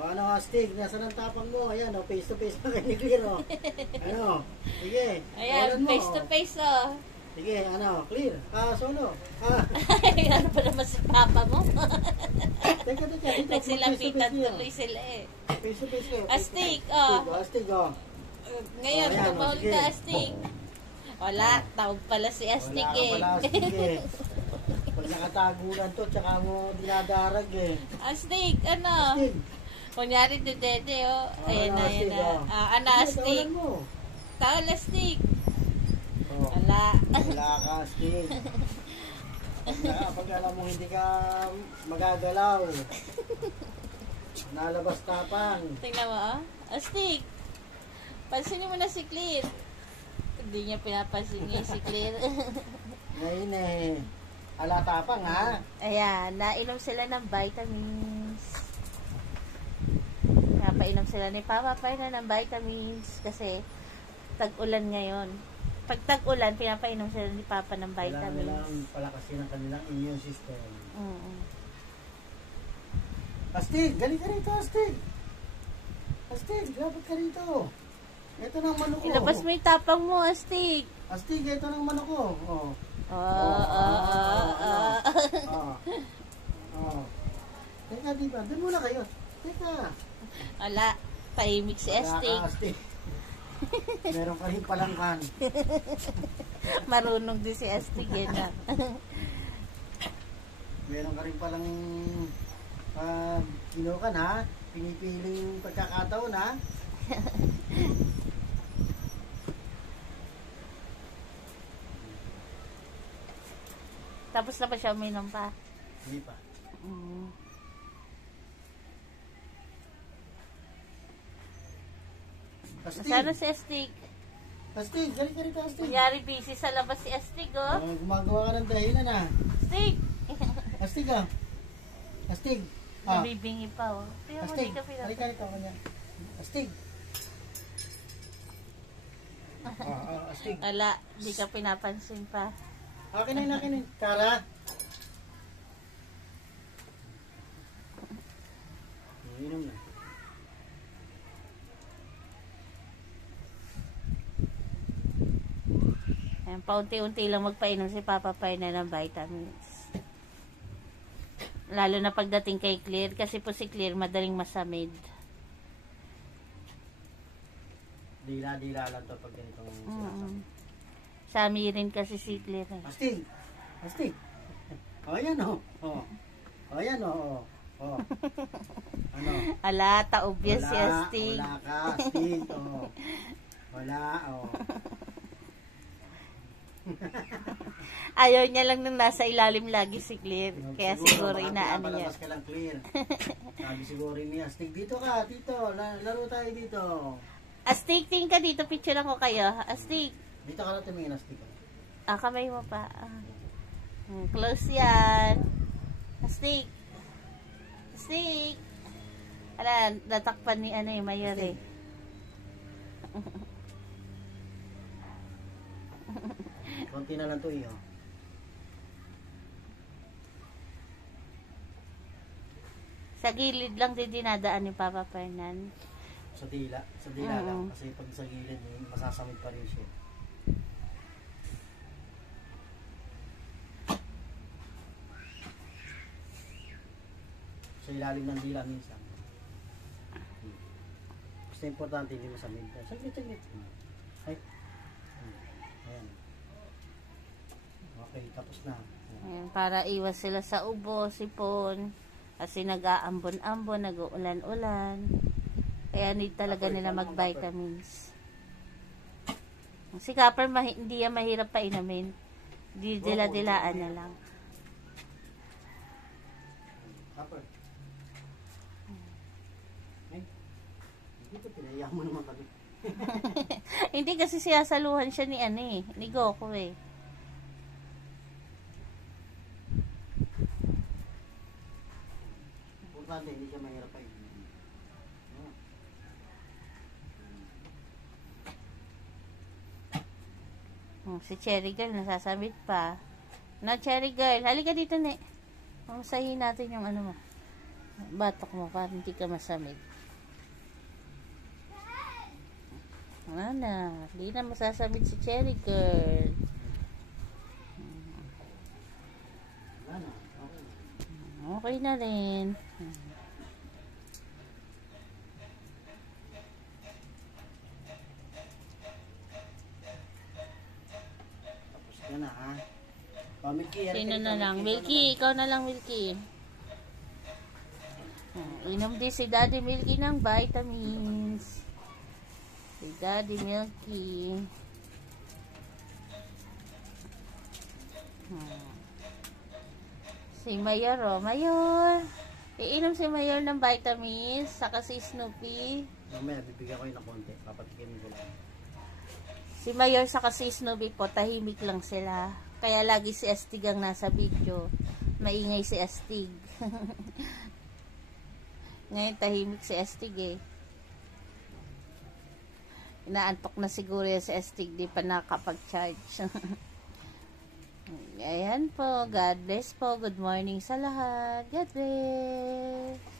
O ano, Astig, nasaan ang tapang mo? Ayan, o, face to face na kayo ni Clear, o. Ano, sige. Ayan, face to face, o. Sige, ano, Clear. Solo. Ano pa naman si papa mo? Teka. Nagsilapitan tuloy sila eh. Face to face kayo. Astig, o. Astig, o. Ngayon, ayan, tumawag sige. ka, Astig. Wala, tawag pala si Astig eh. Wala ka pala, Astig eh. Pag nakatagulan to, tsaka mo dinadarag eh. Astig, ano? Astig. Kunyari dede, oh. Ayan na, ayan na. Ano, Astig? Tawag, Astig. Wala. Wala ka, Astig. Pag alam mo hindi ka magagalaw. Nalabas tapang. Tingnan mo, oh. Astig. Pansinin mo na si Clear. Hindi niya pinapansin niya si Clear. Ngayon eh. Ala tapang ha. Ayan, nainom sila ng vitamins. Napainom sila ni Papa Pay na ng vitamins kasi tag-ulan ngayon. Pag tag-ulan, pinapainom sila ni Papa ng vitamins. Kailangan palakasin ang kanilang immune system. Astig, galing ka rito, Astig. Astig, dapat ka rito. Ito ng manok ko. Ilabas mo yung tapang mo, Astig. Astig, ito ng manok ko. Teka, diba? Doon muna kayo. Teka. Wala. Tahimik si Astig. Wala ka, Astig. Meron ka rin palang kan. Marunong din si Astig yan na. Meron ka rin palang kinukan ha. Pinipiling pagkakataon ha. Tapos na ba siya uminom pa? Hindi pa. Astig. Sana si Astig. Astig, galing ka rito, Astig. Kunyari busy sa labas si Astig, oh. Gumagawa ka ng dahilan ha. Astig! Astig ah. Astig. Nabibingi pa, oh. Tingnan mo, Astig. di ka pinapin. Halika rito, kanya. Astig. Astig. Wala, di ka pinapansin pa. Akin na yun. Kara. Inom na. Ayan, paunti-unti lang magpainom si Papa Pay na ng vitamins. Lalo na pagdating kay Clear, kasi po si Clear madaling masamid. Dila-dila lang to pag ganitong sinasabi. Sami rin kasi si Clear. Astig. Astig. O, yan o. O, yan o. Ano? Ala, ta-obvious si Astig. Wala ka, Astig. Wala, Ayaw niya lang nung nasa ilalim lagi si Clear. Kaya siguro inaano niya. Palabas ka lang, Clear. Sabi siguro niya, Astig, dito ka, dito. Laro tayo dito. Astig, tingin ka dito. Picture lang ko kayo. Astig. Dito ka na tumingin, Astig. Kamay mo pa. Close yan. Astig. Astig. Ala, natakpan ni Mayor eh. Konti na lang to iyo. Sa gilid lang din dinadaan ni Papa Fernan. Sa dila lang. Kasi pag sa gilid, masasamid pa rin siya. Sa ilalim ng dila minsan. Basta importante hindi masamid. Saglit. Ay. Ayan. Okay, tapos na. Ayan, para iwas sila sa ubo, sipon. Kasi nag-aambon-ambon, nag-uulan-ulan. Kaya need talaga nila mag-vitamins. Si Copper, hindi yan mahirap pa inamin. Dila-dilaan na lang. Copper. Ay, dito pinaiyak mo naman kami. Hindi kasi siyasaluhan siya ni Goku eh. Importante, hindi siya mahirap pa yun. Si Cherry Girl nasasabit pa. No, Cherry Girl, halika dito, ne. Masahin natin yung ano mo. Batok mo para hindi ka masamid. Wala na. Hindi na masasamid si Cherry Girl. Wala na. Okay. Okay na rin. Tapos ka na ha. Oh, Milky, Sino halika na dito, lang? Milky, Milky, ikaw na lang, Milky. Inom din si Daddy Milky ng vitamins. Si Daddy Milky. Si Mayor, oh. Mayor. Iinom si Mayor ng vitamins. Saka si Snoopy. Mamaya, bibigyan ko yun ng konti. Papatikin ko lang. Si Mayor saka si Snoopy po, tahimik lang sila. Kaya lagi si Astig ang nasa video. Maingay si Astig. Ngayon tahimik si Astig eh. Inaantok na siguro yan si Astig, di pa nakapag-charge. Ayan po, God bless po. Good morning sa lahat. God bless.